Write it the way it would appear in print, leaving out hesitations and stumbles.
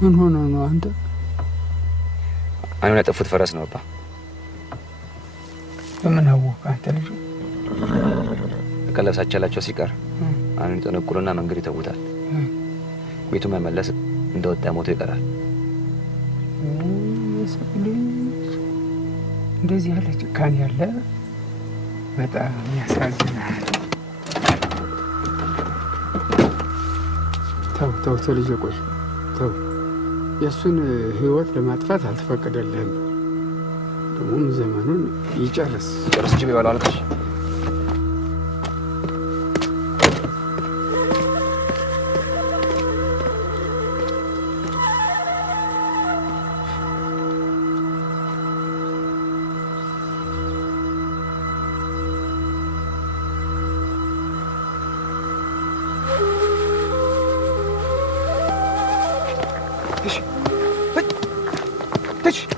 ምን ሆነ ነው አንተ? አይኑን ያጠፉት ፈረስ ነው አባ። በምን አወቀ አንተ ልጅ? ከለብሳቸላቸው ሲቀር አይኑን ጠነቁሉና መንገድ ይተውታል። ቤቱ መመለስ እንደወጣ ሞቶ ይቀራል። እንደዚህ ያለ ጭካኔ ያለ በጣም ያሳዝናል። ተው ልጄ ቆይ ተው። የእሱን ህይወት ለማጥፋት አልተፈቀደልህም። ደግሞም ዘመኑን ይጨርስ እንጂ ቢበላው አልከሽ። Dich!